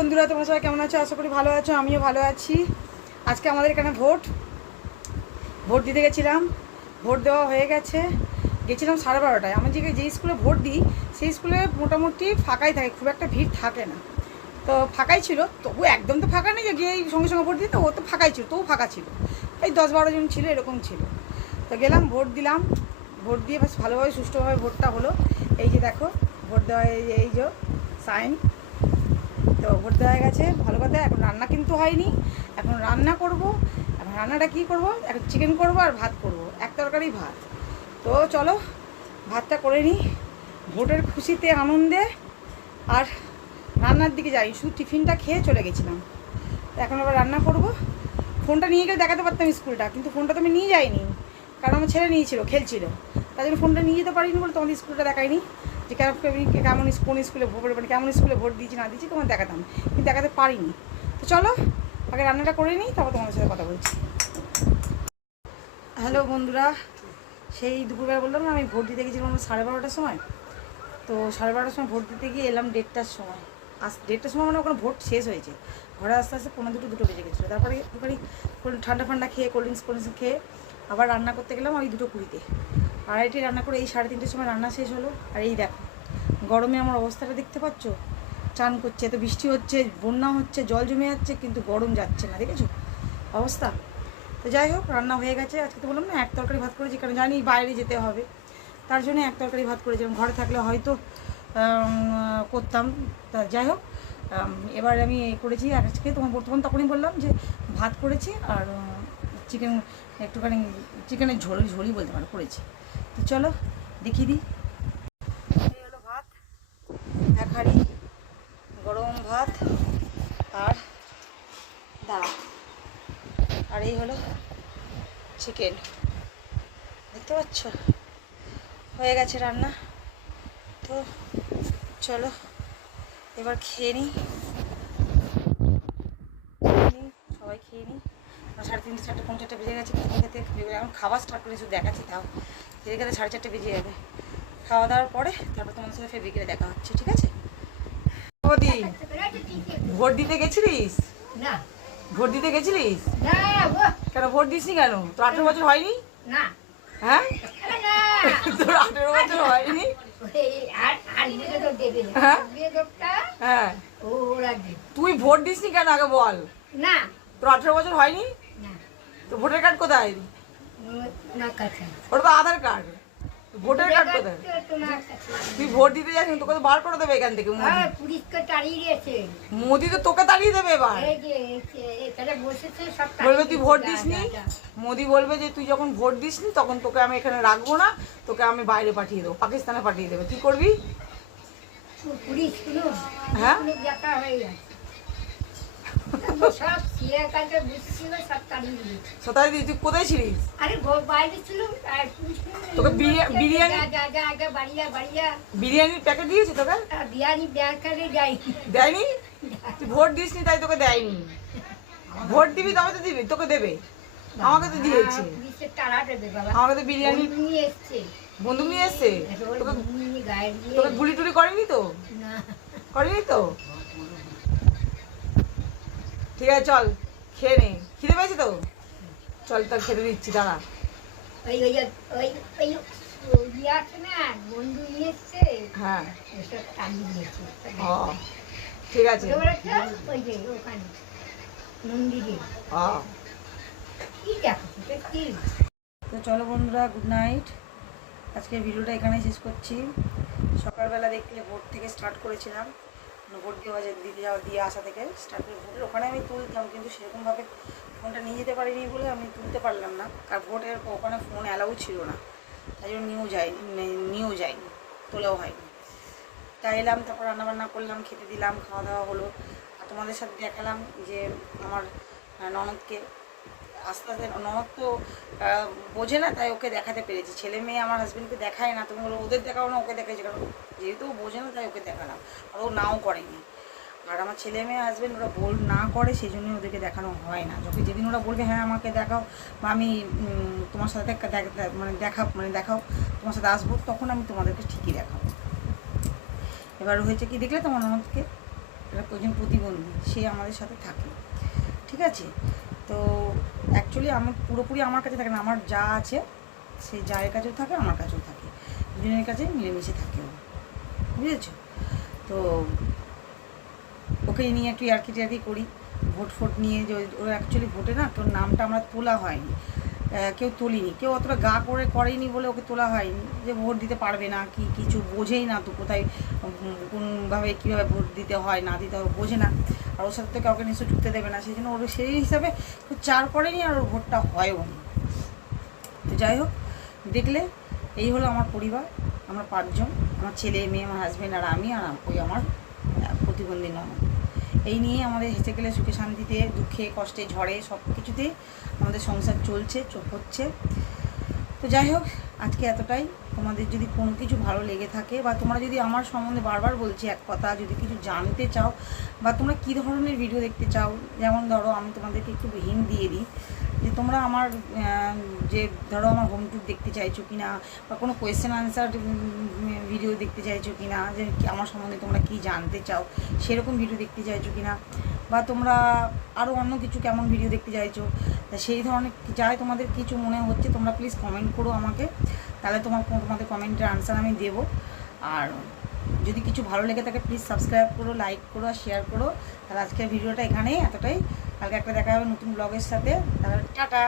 বন্ধুরা, তোমরা সবাই কেমন আছো? আশা করি ভালো আছো, আমিও ভালো আছি। আজকে আমাদের এখানে ভোট। ভোট দিতে গেছিলাম। ভোট দেওয়া হয়ে গেছে। গেছিলাম সাড়ে বারোটায়। আমি যে যে স্কুলে ভোট দিই, সেই স্কুলে মোটামুটি ফাঁকাই থাকে, খুব একটা ভিড় থাকে না। তো ফাঁকাই ছিল। তবু একদম তো ফাঁকা নেই যে গিয়ে সঙ্গে সঙ্গে ভোট দিতে ও তো ফাঁকাই ছিল, তবু ফাঁকা ছিল। এই দশ বারো জন ছিল, এরকম ছিল। তো গেলাম, ভোট দিলাম। ভোট দিয়ে বেশ ভালোভাবে সুষ্ঠুভাবে ভোটটা হলো। এই যে দেখো, ভোট দেওয়া এই যে- এই যে সাইন তো দেওয়া হয়ে গেছে, ভালো কথা, এখন রান্না কিন্তু হয়নি। এখন রান্না করব, এখন রান্নাটা কী করব? এখন চিকেন করব আর ভাত করব, এক তরকারি ভাত। তো চলো, ভাতটা করে নিই ভোটের খুশিতে, আনন্দে আর রান্নার দিকে যাই। শুধু টিফিনটা খেয়ে চলে গেছিলাম। তো এখন আবার রান্না করব। ফোনটা নিয়ে গেলে দেখাতে পারতাম স্কুলটা, কিন্তু ফোনটা তো আমি নিয়ে যাইনি। কারণ আমার ছেলে নিয়েছিল, খেলছিল। তার জন্য ফোনটা নিয়ে যেতে পারিনি বলে তোমাদের স্কুলটা দেখাইনি। যে কেমন কেমন কোন স্কুলে ভোট মানে কেমন স্কুলে ভোট দিয়েছি না দিয়েছি তোমার দেখাতাম। কিন্তু দেখাতে পারিনি। তো চলো, আগে রান্নাটা করে নিই, তারপর তোমাদের সাথে কথা বলছি। হ্যালো বন্ধুরা, সেই দুপুরবেলা বললাম না, আমি ভোট দিতে গেছিলাম সাড়ে বারোটার সময়। তো সাড়ে বারোটার সময় ভোট দিতে গিয়ে এলাম দেড়টার সময়। আস দেড়টার সময় মানে ওখানে ভোট শেষ হয়েছে। ঘরে আস্তে আস্তে পনেরো দুটো দুটো বেজে গেছিল। তারপরে ওখানে ঠান্ডা ঠান্ডা খেয়ে, কোল্ড ড্রিঙ্কস কোল্ড ড্রিঙ্কস খেয়ে আবার রান্না করতে গেলাম ওই দুটো কুড়িতে। আড়াইটি রান্না করে এই সাড়ে তিনটের সময় রান্না শেষ হলো। আর এই দেখো গরমে আমার অবস্থাটা দেখতে পাচ্ছ? চান করছে, এত বৃষ্টি হচ্ছে, বন্যা হচ্ছে, জল জমে যাচ্ছে, কিন্তু গরম যাচ্ছে না, দেখেছ? অবস্থা। তো যাই হোক, রান্না হয়ে গেছে। আজকে তো বললাম না, এক তরকারি ভাত করেছি, কারণ জানি বাইরে যেতে হবে। তার জন্য এক তরকারি ভাত করেছিলাম ঘরে থাকলে হয়তো করতাম। তা যাই হোক এবার আমি করেছি, আর আজকে তোমার বর্তমান তখনই বললাম যে ভাত করেছি, আর চিকেন, একটুখানি, চিকেনের ঝোল, ঝোলই বলতে পারো, করেছি। তো চলো, দেখিয়ে দিই এই হলো ভাত এক হাঁড়ি গরম ভাত আর ডাল। আর এই হলো চিকেন দেখতে পাচ্ছ? হয়ে গেছে রান্না। তো চলো, এবার খেয়ে নিই। সবাই খেয়ে নিই। সাড়ে তিনটে, চারটে, পৌনে চারটে বেজে গেছে খেতে খেতে এখন খাবার স্টার্ট করে শুধু দেখাচ্ছি তাও। খেতে খেতে সাড়ে চারটে বেজে যাবে। খাওয়া দাওয়ার পরে তারপর তোমাদের সাথে ফের বিকেলে দেখা হচ্ছে, ঠিক আছে? বৌদি ভোট দিতে গেছিলিস? না। ভোট দিতে গেছিলিস? কেন ভোট দিসনি কেন? তোর আঠেরো বছর হয়নি? না। হ্যাঁ? তোর আঠেরো বছর হয়নি? হ্যাঁ? হ্যাঁ। তুই ভোট দিসনি কেন আগে বল? না। তোর আঠেরো বছর হয়নি? তো ভোটার কার্ড কোথায়? ওটা তো আধার কার্ড। ভোটার কার্ড কোথায়? তুই ভোট দিতে যাস তোকে তো বার করে দেবে এখান থেকে মোদি। হ্যাঁ তো তোকে তাড়িয়ে দেবে এবার। বলবে তুই ভোট যা। মোদি বলবে যে তুই যখন ভোট দিসনি তখন তোকে আমি এখানে রাখব না তোকে আমি বাইরে পাঠিয়ে দেবো পাকিস্তানে পাঠিয়ে দেবে। কি করবি? হ্যাঁ? পুলিশ দেখা হয়ে গেছে সব সিয়া কাজে বুঝছিল সব তাড়িয়ে দিয়েছে দিদি তুই কোথায় ছিলিস তোকে বিরিয়া- বিরিয়ানি- বিরিয়ানির প্যাকেট দিয়েছি তোকে? দেয়নি? তুই ভোট তাই তোকে দেয়নি। ভোট দিবি তবে তো দিবি তোকে দেবে। আমাকে তো দিয়েছে। আমাকে তো বিরিয়ানি বন্ধু নিয়ে এসছে। তোকে গুলি টুলি করেনি তো? করেনি তো? ঠিক আছে চল খেয়ে নে। খিদে পেয়েছে তো? চল তোর খেতে দিচ্ছি দাঁড়া। ওই ওই ওই ওই আছে না বন্ধু নিয়ে এসছে। হ্যাঁ। ও ঠিক আছে। তো ওই যে ওখানে মন্দিরে ও। কি দেখো এটা কি? তো চলো বন্ধুরা গুড নাইট আজকের ভিডিওটা এখানেই শেষ করছি। সকালবেলা দেখলে ভোর থেকে স্টার্ট করেছিলাম। ভোট দেওয়া যে দিতে যাওয়া, দিয়ে আসা থেকে স্টার্ট ভোটের ওখানে আমি তুলতাম, কিন্তু সেরকমভাবে ফোনটা নিয়ে যেতে পারিনি বলে আমি তুলতে পারলাম না। আর ভোটের ওখানে ফোন অ্যালাউ ছিল না। তাই জন্য নিয়েও যাই নিয়েও যাইনি তোলেও হয়নি। তাই এলাম, তারপর রান্নাবান্না করলাম, খেতে দিলাম, খাওয়া দাওয়া হলো। আর তোমাদের সাথে দেখালাম যে আমার ননদকে আস্তে আস্তে ননদ তো বোঝে না, তাই ওকে দেখাতে পেরেছি। ছেলে মেয়ে আমার হাজবেন্ডকে দেখায় না, তুমি ওদের দেখাও না, ওকে দেখাইছে কারণ যেহেতু ও বোঝে না, তাই ওকে দেখালাম। আর ও নাও করেনি। আর আমার ছেলে মেয়ে হাজবেন্ড ওরা বল না করে সেই জন্যই ওদেরকে দেখানো হয় না। যখন যেদিন ওরা বলবে হ্যাঁ আমাকে দেখাও, বা আমি তোমার সাথে দেখা- দেখ- মানে দেখাও মানে দেখাও, তোমার সাথে আসব, তখন আমি তোমাদেরকে ঠিকই দেখাবো। এবার হয়েছে কি, দেখলে তোমার ননদকে একটা একজন প্রতিবন্ধী? সে আমাদের সাথে থাকে। ঠিক আছে? তো অ্যাকচুয়ালি আমার পুরোপুরি আমার কাছে থাকে না, আমার যা আছে সে জায়ের কাছেও থাকে, আমার কাছেও থাকে। দুজনের কাছে মিলেমিশে থাকে ও। বুঝেছ? তো ওকে নিয়ে একটু ইয়ার্কি টিয়ার্কি করি, ভোট ফোট নিয়ে যে ওর অ্যাকচুয়ালি ভোটে না কেউ নামটা আমরা তোলা হয়নি। কেউ তুলিনি, কেউ অতটা গা করে করেনি বলে ওকে তোলা হয়নি, যে ভোট দিতে পারবে না, কি কিছু বোঝেই না তো কোথায় কোনভাবে কীভাবে ভোট দিতে হয়, না দিতে হয় বোঝে না। আর সাথে তো কাউকে নিশ্চয় ঢুকতে দেবে না, সেই জন্য ওর সেই হিসাবে চার করেনি আর ওর ভোটটা হয়ও নি তো যাই হোক, দেখলে এই হলো আমার পরিবার, আমরা পাঁচজন, আমার ছেলে, মেয়ে, আমার হাজব্যান্ড আর আমি আর ওই আমার প্রতিবন্ধী নয় এই নিয়ে আমাদের হেসে গেলে সুখে শান্তিতে, দুঃখে, কষ্টে, ঝড়ে সব কিছুতেই আমাদের সংসার চলছে, চ- হচ্ছে। তো যাই হোক, আজকে এতটাই। তোমাদের যদি কোনো কিছু ভালো লেগে থাকে বা তোমরা যদি আমার সম্বন্ধে বারবার বলছি এক কথা, যদি কিছু জানতে চাও বা তোমরা কী ধরনের ভিডিও দেখতে চাও, যেমন ধরো আমি তোমাদেরকে একটু হিন্ট দিয়ে দিই যে তোমরা আমার যে ধরো আমার হোম ট্যুর দেখতে চাইছো কি না বা কোনো কোয়েশ্চেন আনসার ভিডিও দেখতে চাইছো কি না যে আমার সম্বন্ধে তোমরা কি জানতে চাও, সেরকম ভিডিও দেখতে চাইছো কি না বা তোমরা আরও অন্য কিছু কেমন ভিডিও দেখতে চাইছো সেই ধরনের যাই তোমাদের কিছু মনে হচ্ছে, তোমরা প্লিজ কমেন্ট করো আমাকে। তাহলে তোমার তোমাদের কমেন্টের আনসার আমি দেব। আর যদি কিছু ভালো লেগে থাকে প্লিজ সাবস্ক্রাইব করো লাইক করো আর শেয়ার করো। তাহলে আজকের ভিডিওটা এখানেই, এতটাই। কালকে একটা দেখা হবে নতুন ব্লগের সাথে। তাহলে টাটা।